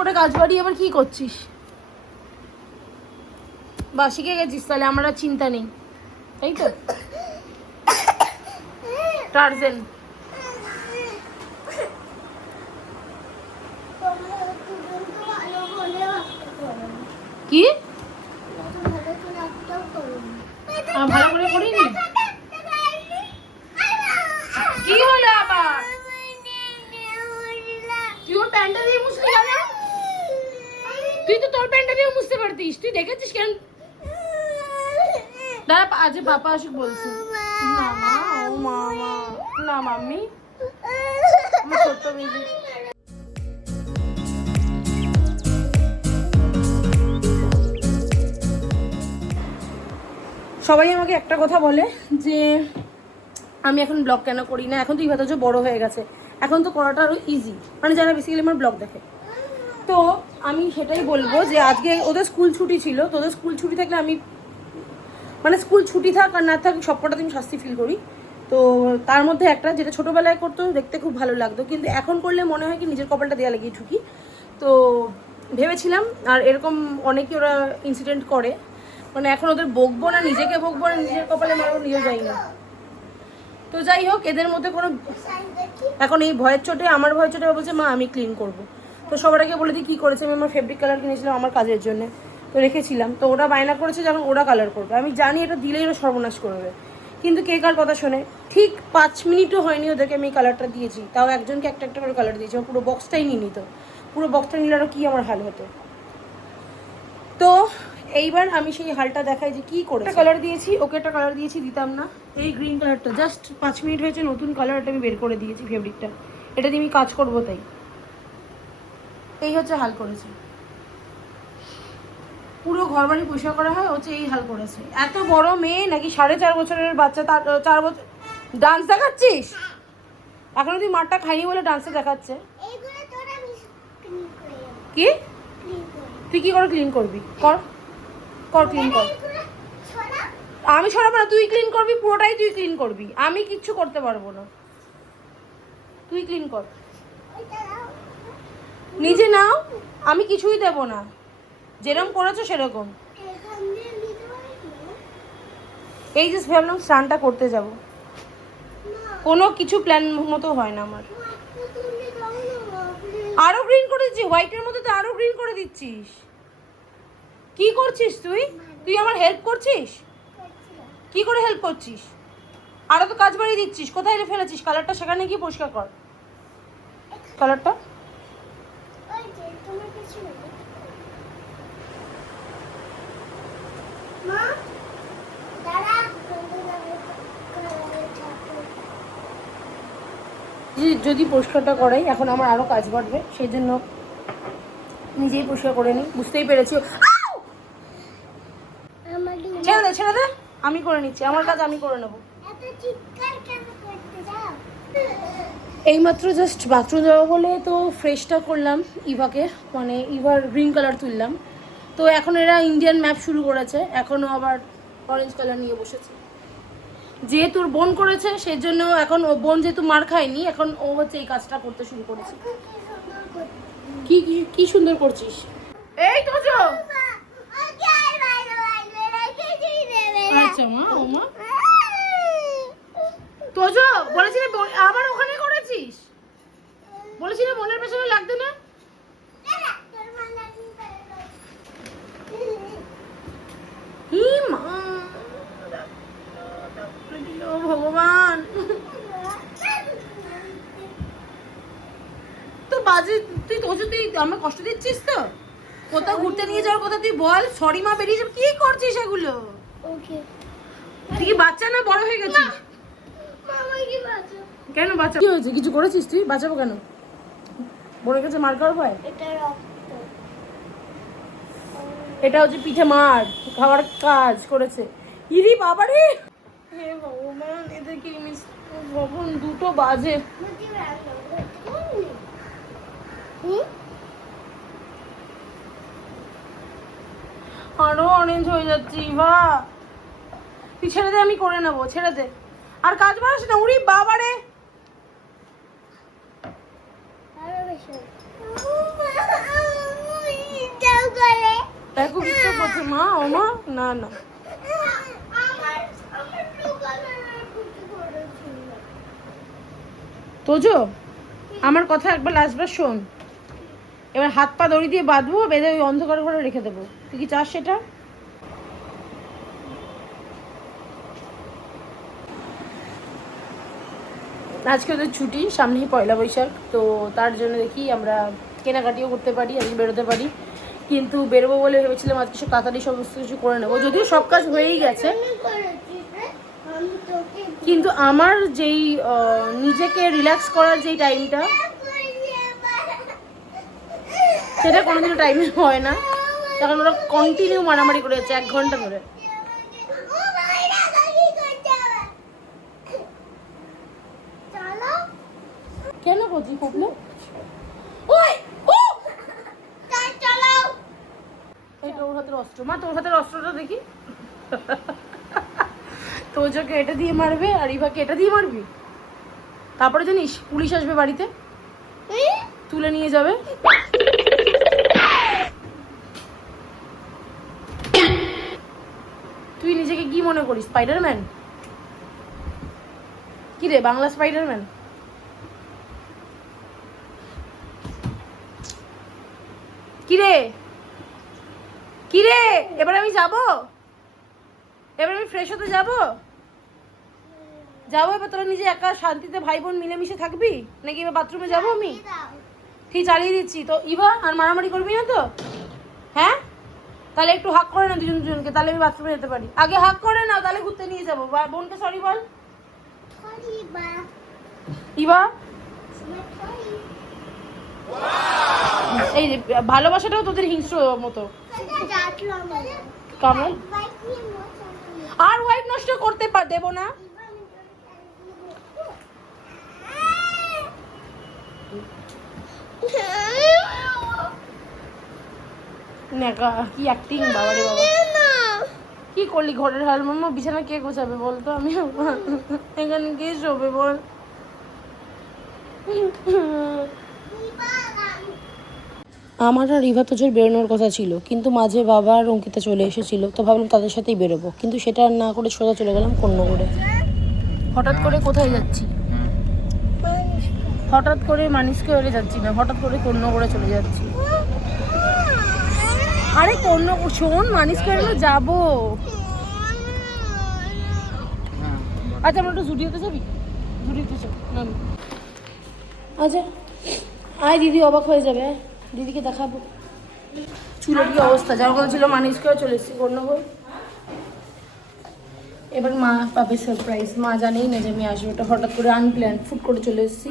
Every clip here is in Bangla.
করে কাজ বাড়ি এবার কি করছিস? বা শিখে গেছিস তাহলে? আমার আর চিন্তা নেই। তাই তো? টার্জেন। কি? ভালো করে করিনি কি হলো আবার? তুই ওর প্যান্টটা দিয়ে মুছলি কেন? তুই তো তোর প্যান্টটা দিয়ে মুছতে পারতিস। তুই দেখেছিস কেন? দাঁড়া আজ পাপা আসুক বলছি। না মা, ও মা মা। না মাম্মি। বেবি সবাই আমাকে একটা কথা বলে যে, আমি এখন ব্লগ কেন করি না? এখন তো ইভাতজ বড় হয়ে গেছে। এখন তো করাটা আরও ইজি মানে যারা বেসিক্যালি আমার ব্লগ দেখে। তো আমি সেটাই বলব যে আজকে ওদের স্কুল ছুটি ছিল, তো ওদের স্কুল ছুটি থাকলে আমি মানে স্কুল ছুটি থাক আর না থাক সবকটাতে আমি শাস্তি ফিল করি। তো তার মধ্যে একটা যেটা ছোটোবেলায় করতো, দেখতে খুব ভালো লাগতো। কিন্তু এখন করলে মনে হয় কি নিজের কপালটা দেওয়া লাগিয়ে ঠুকি। তো ভেবেছিলাম, আর এরকম অনেকে ওরা ইনসিডেন্ট করে। মানে এখন ওদের বকবো না, নিজেকে বকবো না, নিজের কপালে মারবো নিজেও যাই না। তো যাই হোক, এদের মধ্যে কোনো এখন এই ভয়ের চোটে, আমার ভয়ের চোটে বলছে, মা, আমি ক্লিন করব। তো সবার আগে বলে দিই কী করেছে, আমি আমার ফেব্রিক কালার কিনেছিলাম আমার কাজের জন্য। তো রেখেছিলাম। তো ওরা বায়না করেছে যখন ওরা কালার করবে। আমি জানি এটা দিলেই ওরা সর্বনাশ করবে। কিন্তু কে কার কথা শোনে? ঠিক পাঁচ মিনিটও হয়নি ওদেরকে আমি কালারটা দিয়েছি। তাও একজনকে একটা একটা করে কালার দিয়েছি। পুরো বক্সটাই নিয়ে নিত। পুরো বক্সটা নিলে আরও কী আমার হাল হতো? তো এইবার আমি সেই হালটা দেখাই যে কি করে কালার দিয়েছি, ওকে একটা কালার দিয়েছি, দিতাম না। এই গ্রিন কালারটা জাস্ট পাঁচ মিনিট হয়েছে নতুন কালারটা আমি বের করে দিয়েছি ফেব্রিকটা এটা দিয়ে আমি কাজ করব তাই। এই হচ্ছে হাল করেছে। পুরো ঘর বাড়ি পরিষ্কার করা হয় হচ্ছে এই হাল করেছে। এত বড় মেয়ে নাকি সাড়ে চার বছরের বাচ্চা তার চার বছর ডান্স দেখাচ্ছিস? এখনও তুই মাঠটা খাইনি বলে ডান্সে দেখাচ্ছে। কি? তুই কি করে ক্লিন করবি? কর। কর ক্লিন কর। আমি সরাবো না তুই ক্লিন করবি পুরোটাই তুই ক্লিন করবি। আমি কিচ্ছু করতে পারব না। তুই ক্লিন কর। নিজে নাও, আমি কিছুই দেব না। যেরকম করেছ সেরকম। এই যে ভাবলাম স্নানটা করতে যাব। কোনো কিছু প্ল্যান মতো হয় না আমার। আরও গ্রিন করে দিচ্ছি হোয়াইটের মধ্যে তো আরও গ্রিন করে দিচ্ছিস। কি করছিস তুই? তুই আমার হেল্প করছিস? কি করে হেল্প করছিস? আরও তো কাজ বাড়িয়ে দিচ্ছিস, কোথায় ফেলেছিস? কালারটা সেখানে গিয়ে পরিষ্কার কর। কালারটা যদি পরিষ্কারটা করাই, এখন আমার আরও কাজ বাড়বে সেই জন্য নিজেই পরিষ্কার করে নিই। বুঝতেই পেরেছি? ছেড়ে দে ছেড়ে দে। আমি করে নিচ্ছি, আমার কাজ আমি করে নেব। এইমাত্র জাস্ট বাথরুম যাব বলে তো ফ্রেশটা করলাম ইভাকে মানে ইভার গ্রিন কালার তুললাম তো এখন এরা ইন্ডিয়ান ম্যাপ শুরু করেছে এখনও আবার অরেঞ্জ কালার নিয়ে বসেছে যেহেতু ওর বোন করেছে সেই জন্য এখন ও বোন যেহেতু মার খায়নি এখন ও হচ্ছে এই কাজটা করতে শুরু করেছে কি কি- কি সুন্দর করছিস এই তো আচ্ছা মা ও মা তোজো বলেছিলে আবার ওখানে করেছিস? বলেছিলে বোনের পেছনে লাগতে না? ভগবান। তো বাজে তুই তোজো তুই আমার কষ্ট দিচ্ছিস তো? কোথাও ঘুরতে নিয়ে যাওয়ার কথা তুই বল সরি মা বেরিয়ে কি করছিস এগুলো? তুই কি বাচ্চা না বড় হয়ে গেছিস? কেন বাচ্চা কি হয়েছে? কিছু করেছিস তুই? বাঁচাবো কেন? বোনের কাছে মার খাওয়ার ভয়? এটা হচ্ছে পিঠে মার। খাবার কাজ করেছে। ইরি বাবারে! হে ভগবান এদেরকে মিস কখন দুটো বাজে। আরও অরেঞ্জ হয়ে যাচ্ছে ইভা। তুই ছেড়ে দে আমি করে নেব ছেড়ে দে। আর কাজ বাড়াস না উড়ি বাবারে! দেখো ইচ্ছা করছে মা, ও মা? না না। তোজো, আমার কথা একবার লাস্টবার শোন। এবার হাত পা দড়ি দিয়ে বাঁধবো, বেঁধে ওই অন্ধকার ঘরে রেখে দেবো। তুই কি চাস সেটা? আজকে ওদের ছুটি, সামনেই পয়লা বৈশাখ, তো তার জন্য দেখি আমরা কেনাকাটিও করতে পারি আজকে বেরোতে পারি। কিন্তু বেরোবো বলে ভেবেছিলাম আজকে সব তাড়াতাড়ি সমস্ত কিছু করে নেব। যদিও সব কাজ হয়েই গেছে। কিন্তু আমার যেই নিজেকে রিল্যাক্স করার যেই টাইমটা সেটা কোনোদিনও টাইমে হয় না। তখন ওরা কন্টিনিউ মারামারি করে যাচ্ছে এক ঘণ্টা ধরে। করছি প্রবলেম ওই ও! তাই চলো এই তোর হাতের অস্ত্র। মা তোর হাতের অস্ত্রটা দেখি। তোজোকে এটা দিয়ে মারবে আর ইভাকে এটা দিয়ে মারবি? তারপরে জানিস পুলিশ আসবে বাড়িতে। তুলে নিয়ে যাবে। তুই নিজেকে কি মনে করিস? স্পাইডারম্যান কি রে বাংলা স্পাইডারম্যান কি রে কি রে এবার আমি যাব? এবার আমি ফ্রেশ হতে যাব? যাব এবার তোরা নিজে একা শান্তিতে ভাই বোন মিলেমিশে থাকবি? নাকি এবার বাথরুমে যাব আমি? ঠিক চালিয়ে দিচ্ছি। তো ইভা আর মারামারি করবি না তো? হ্যাঁ? তাহলে একটু হাক করে না দুজন দুজনকে তাহলে আমি বাথরুমে যেতে পারি। আগে হাক করে না তাহলে ঘুরতে নিয়ে যাব। বোনকে সরি বল। ইভা? এই ভালোবাসাটাও তোদের হিংস্র মতো। কামড় আর ওয়াইফ নষ্ট করতে পার দেবো না? কি অ্যাক্টিং বাবা রে বাবা। কি করলি ঘরের হাল মাম্মা বিছানা কে গোছাবে বলতো আমি? এখানে কে শোবে বল? আমার আর রিভা তোজোর বেরোনোর কথা ছিল, কিন্তু মাঝে বাবা আর অঙ্কিতা চলে এসেছিল, তো ভাবলাম তাদের সাথেই বেরোবো। কিন্তু সেটা আর না করে সোজা চলে গেলাম করে হঠাৎ করে কোথায় যাচ্ছি? হঠাৎ করে মানিসকে হলে যাচ্ছি না, হঠাৎ করে করে চলে যাচ্ছি। আরে কন্য, শোন, মানিসকে হলে যাব। আচ্ছা আমরা একটু জুডিওতে যাবি? জুডিওতে নাম। আচ্ছা। আয় দিদি অবাক হয়ে যাবে। দিদিকে দেখাবো। চুলের কি অবস্থা? যার কথা ছিল মানিস করে চলে এসেছি কন্যাগর এবার মা পাবে সারপ্রাইজ মা জানেই না যে আমি আসব। ওটা হঠাৎ করে আনপ্ল্যান ফুট করে চলে এসেছি।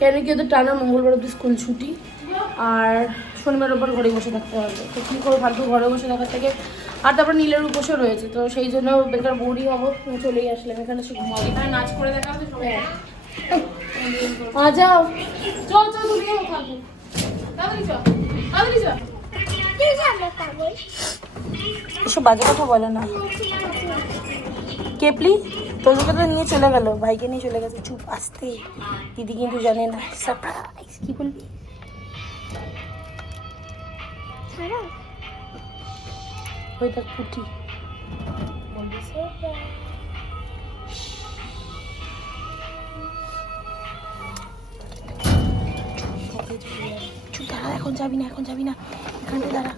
কেন কি ওদের টানা মঙ্গলবার অব্দি স্কুল ছুটি। আর শনিবার ওপর ঘরে বসে থাকতে হবে। তো কী করে ফালতু ঘরে বসে থাকার থেকে আর তারপর নীলের উপসও রয়েছে। তো সেই জন্য বেকার বৌরি হব। চলেই আসলাম। এখানে ঘুমাবো এখানে নাচ করে দেখা হবে আ যাও। চল চল তুমি যাও থাকো। তাড়াতাড়ি চল তাড়াতাড়ি চল। এসব বাজে কথা বলে না। কেপলি তোদেরকে তো নিয়ে চলে গেল। ভাইকে নিয়ে চলে গেছে। চুপ আসতে। দিদি কিন্তু জানে না। সারপ্রাইজ কি বলবি? ওই দেখ পুটি। বলবি চুপ দাঁড়া এখন যাবি না এখন যাবি না। এখানে দাঁড়া।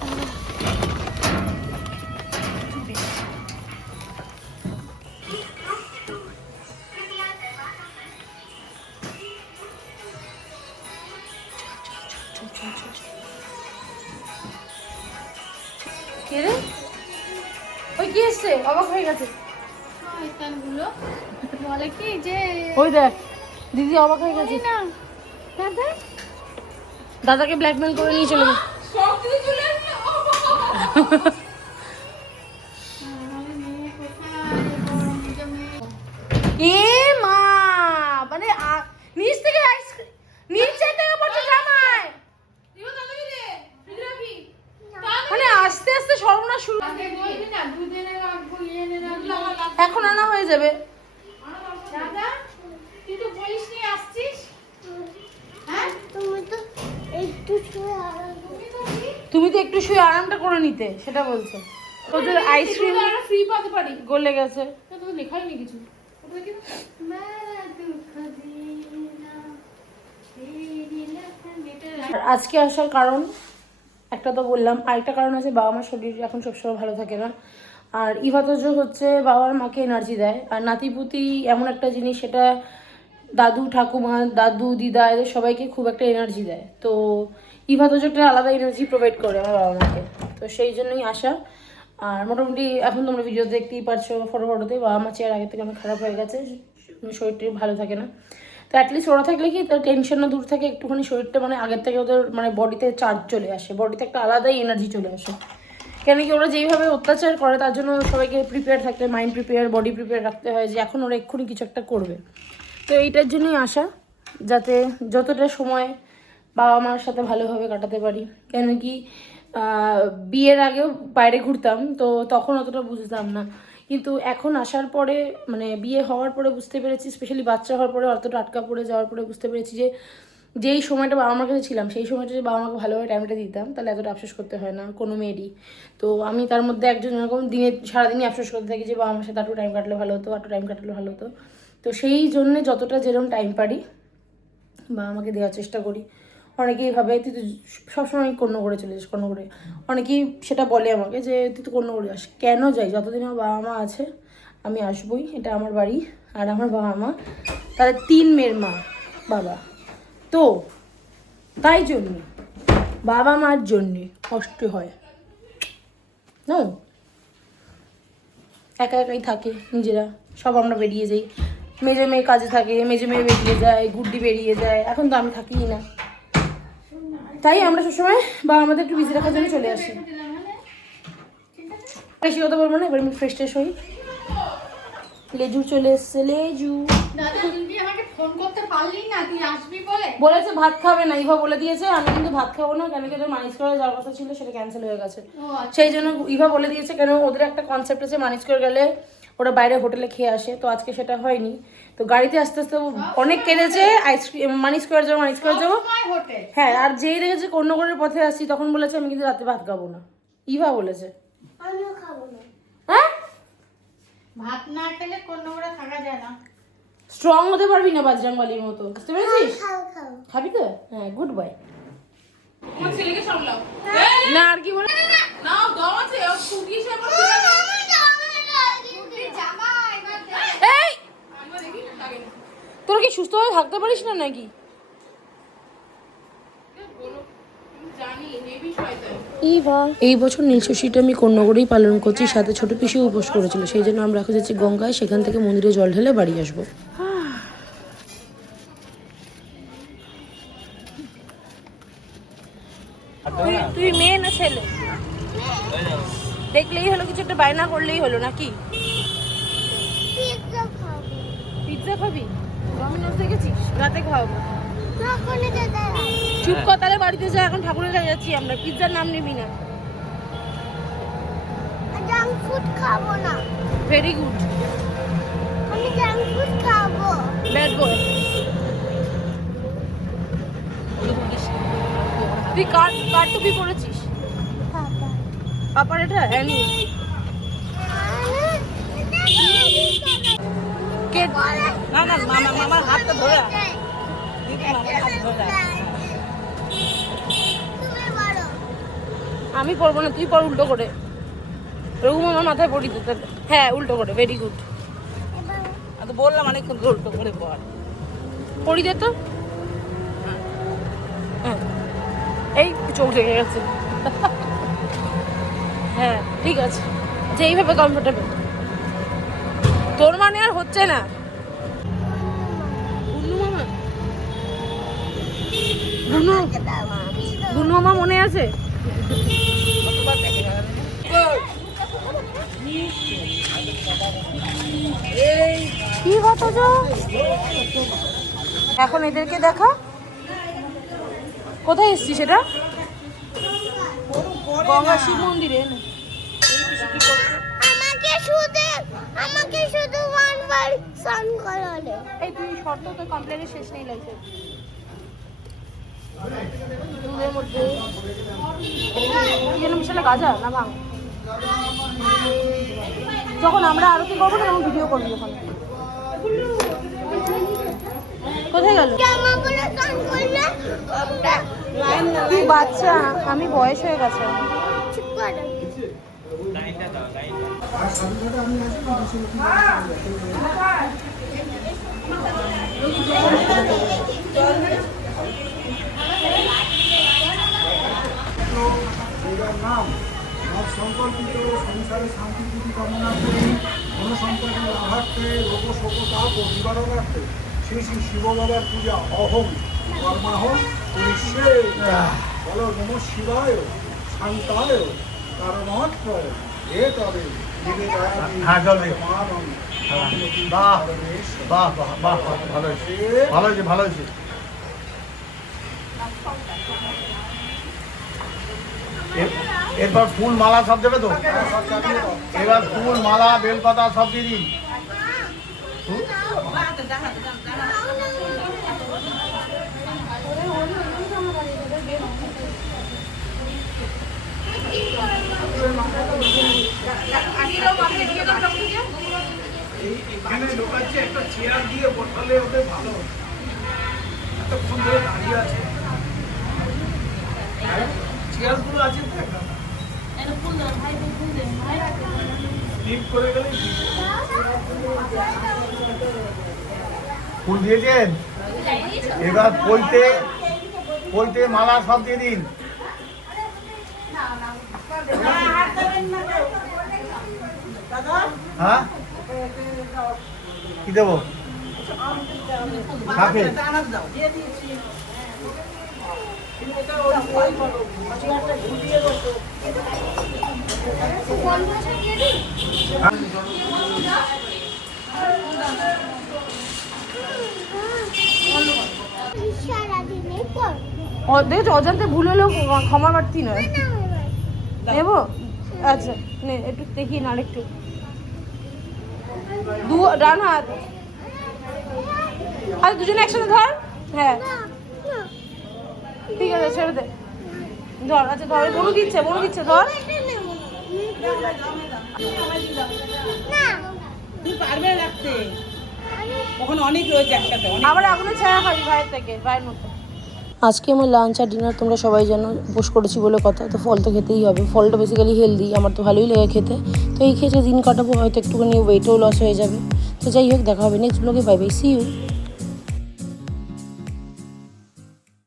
দাঁড়া, দাঁড়া। চল, চল, চল, চল। কে রে? ওই কি এসছে? অবাক হয়ে গেছে। বলে কি যে ওই দেখ দিদি অবাক হয়ে গেছে। না। দাদা দাদাকে ব্ল্যাকমেল করে নিয়ে চলে গেছে সেটা বলছে। ওদের আইসক্রিম ফ্রি পাতে পারি গলে গেছে। লেখাই কিছু আজকে আসার কারণ, একটা তো বললাম, আরেকটা কারণ আছে বাবা মার শরীর এখন সবসময় ভালো থাকে না। আর ইভাতজ হচ্ছে বাবার মাকে এনার্জি দেয়। আর নাতিপুতি এমন একটা জিনিস, সেটা দাদু, ঠাকুমা, দাদু, দিদা, এদের সবাইকে খুব একটা এনার্জি দেয়। তো ইভাতজ একটা আলাদা এনার্জি প্রোভাইড করে আমার বাবা মাকে। তো সেই জন্যই আসা আর মোটামুটি এখন তোমরা ভিডিও দেখতেই পারছ ফটো ফটোতে। বাবা মা চেয়ার আগে থেকে অনেক খারাপ হয়ে গেছে শরীরটা ভালো থাকে না। তো অ্যাটলিস্ট ওরা থাকলে কি তার টেনশনও দূর থাকে, একটুখানি শরীরটা মানে আগের থেকে ওদের মানে বডিতে চার্জ চলে আসে। বডিতে একটা আলাদাই এনার্জি চলে আসে। কেন কি ওরা যেইভাবে অত্যাচার করে, তার জন্য সবাইকে প্রিপেয়ার থাকতে মাইন্ড প্রিপেয়ার বডি প্রিপেয়ার রাখতে হয় যে এখন ওরা এক্ষুনি কিছু একটা করবে। তো এইটার জন্যই আসা যাতে যতটা সময় বাবা মার সাথে ভালোভাবে কাটাতে পারি। কেন কি বিয়ের আগেও বাইরে ঘুরতাম, তো তখন অতটা বুঝতাম না। কিন্তু এখন আসার পরে মানে বিয়ে হওয়ার পরে বুঝতে পেরেছি স্পেশালি বাচ্চা হওয়ার পরে অতটা আটকা পড়ে যাওয়ার পরে বুঝতে পেরেছি যে, যেই সময়টা বাবা মার কাছে ছিলাম, সেই সময়টা যদি বাবা মাকে ভালোভাবে টাইমটা দিতাম, তাহলে এতটা আফসোস করতে হয় না, কোনো মেয়েরই। তো আমি তার মধ্যে একজন এরকম দিনে, সারাদিনই আফসোস করতে থাকি যে, বাবা মার সাথে একটু টাইম কাটলে ভালো হতো একটু টাইম কাটলে ভালো হতো। তো সেই জন্যে যতটা যেরকম টাইম পারি, বাবা আমাকে দেওয়ার চেষ্টা করি। অনেকেই ভাবে, তুই তো সবসময় কন্য করে চলে যাস কন্য করে অনেকেই সেটা বলে আমাকে যে, তুই তো কন্য করে যাস কেন যাই? যতদিন আমার বাবা মা আছে, আমি আসবই, এটা আমার বাড়ি আর আমার বাবা মা, তাদের তিন মেয়ের মা, বাবা। তো, তাই জন্য, বাবা মার জন্যে কষ্ট হয়। না একা একাই থাকে নিজেরা, সব আমরা বেরিয়ে যাই। মেজে মেয়ে কাজে থাকে, মেজে মেয়ে বেরিয়ে যায়, গুড্ডি বেরিয়ে যায়, এখন তো আমি থাকিই না। তাই আমরা সবসময় বা আমাদের একটু বিজি রাখার জন্য চলে আসি। বেশি কথা বলব না এবার আমি ফ্রেশ ট্রেশ হই। লেজু চলে এসছে লেজু। বলেছে ভাত খাবে না ইভা বলে দিয়েছে আমি কিন্তু ভাত খাব না কেন কি মানিজ করে যাওয়ার কথা ছিল সেটা ক্যান্সেল হয়ে গেছে। আচ্ছা। সেই জন্য ইভা বলে দিয়েছে কেন ওদের একটা কনসেপ্ট আছে মানিজ করে গেলে ওরা বাইরে হোটেলে খেয়ে আসে তো আজকে সেটা হয়নি তো গাড়িতে আস্তে আস্তে অনেক কেঁদেছে আইসক্রিম মানিজ করে যাব মানিজ করে যাব হ্যাঁ আর যেই দেখেছে কন্যগরের পথে আসছি তখন বলেছে আমি কিন্তু রাতে ভাত খাব না ইভা বলেছে হ্যাঁ ভাত না খেলে কোনো থাকা যায় না স্ট্রং হতে পারবি না বাজরাংবালির মতো বুঝতে পেরেছিস খাবি তো হ্যাঁ গুড বাই না আর কি বলে না দম আছে ও সে আমার এই আমরা দেখি লাগে না তোরা কি সুস্থভাবে থাকতে পারিস না নাকি? এই বছর নীলষষ্ঠীটা আমি কন্যাগরেই পালন করছি সাথে ছোট পিসি উপোস করেছিল সেই জন্য আমরা এখন যাচ্ছি গঙ্গায় সেখান থেকে মন্দিরে জল ঢেলে বাড়ি আসব। তুই মেয়ে না ছেলে? দেখলেই হলো কিছু একটা বায়না করলেই হলো নাকি? পিৎজা খাবি? ডমিনোস দেখেছিস রাতে খাওয়াবো। চুপ কর তাহলে বাড়িতে যা এখন ঠাকুরের কাছে যাচ্ছি আমরা। পিৎজার নাম নিবি না। জাঙ্ক ফুড খাব না। ভেরি গুড আমি জাঙ্ক ফুড খাব। ব্যাড বয় তুই কার কার টুপি পরেছিস? বাবা পাপার এটা? অ্যানি কে না না মামা মামার হাতটা ধরে। আমি পরবো না তুই পর উল্টো করে। রঘু মামার মাথায় পড়ি তো। হ্যাঁ উল্টো করে ভেরি গুড তো বললাম অনেকক্ষণ উল্টো করে পর পড়ি দে তো। হ্যাঁ। এই চোখ লেগে গেছে। হ্যাঁ ঠিক আছে। যে এইভাবে কমফোর্টেবল তোর মানে আর হচ্ছে না। মামা। মামা মনে আছে? কি এখন এদেরকে দেখা। কোথায় এসছি সেটা? গঙ্গা শিব মন্দিরে। আমাকে শুধু আমাকে শুধু ওয়ানবার সান করালে। এই তুই শর্ত তো কমপ্লেনের শেষ নেই লাগছে দুধের মধ্যে। যেন গাজা না ভাঙ যখন আমরা আরতি করব তখন ভিডিও করবি ওখানে। কোথায় গেল? তুই বাচ্চা আমি বয়স হয়ে গেছে। নাম সংকল্পিত সংসারে শান্তি প্রীতি কামনা করি মনসম্পদের লাভার্থে লোক শোক তাপ ও নিবারণার্থে শ্রী শ্রী শিব বাবার পূজা অহম কর্মাহম করিষ্যে বলো, নম শিবায়, শান্তায় কারণাত্ম এ তবে। হ্যাঁ, জল। বাহ। বাহ বাহ বাহ ভালো হয়েছে ভালো হয়েছে ভালো হয়েছে এরপর ফুল মালা সব দেবে তো এবার ফুল মালা বেলপাতা সব দিয়ে দিন এখানে ঢোকাচ্ছে একটা চেয়ার দিয়ে বসালে ওদের ভালো এতক্ষণ ধরে দাঁড়িয়ে আছে চেয়ারগুলো আছে তো একটা করে গেলে ফুল দিয়েছেন এবার পইতে পইতে মালা সব দিয়ে দিন হ্যাঁ কি দেবো? দেখেছ? অজান্তে ভুল হলেও ক্ষমা প্রার্থী নয়। নেব? আচ্ছা নে একটু দেখি না আরেকটু। দু ডান হাত। আর দুজনে একসাথে ধর। হ্যাঁ। ঠিক আছে ছেড়ে দে। ধর আচ্ছা ধর বনু দিচ্ছে বনু দিচ্ছে ধর। এটা নেব না। তুই পারবে রাখতে? আমি ওখানে অনেক রয়েছে একসাথে অনেক। আবার আগুনে ছায়া খাবি ভাইয়ের থেকে ভাইয়ের মতো। আজকে আমার লাঞ্চ আর ডিনার তোমরা সবাই জানো উপোস করেছি বলে কথা, তো ফল তো খেতেই হবে। ফলটা বেসিক্যালি হেলদি আমার তো ভালোই লাগে খেতে। তো এই খেয়ে দিন কাটাবো, হয়তো একটুখানি ওয়েটও লস হয়ে যাবে। তো যাই হোক, দেখা হবে নেক্সট ব্লগে বাই বাই সি ইউ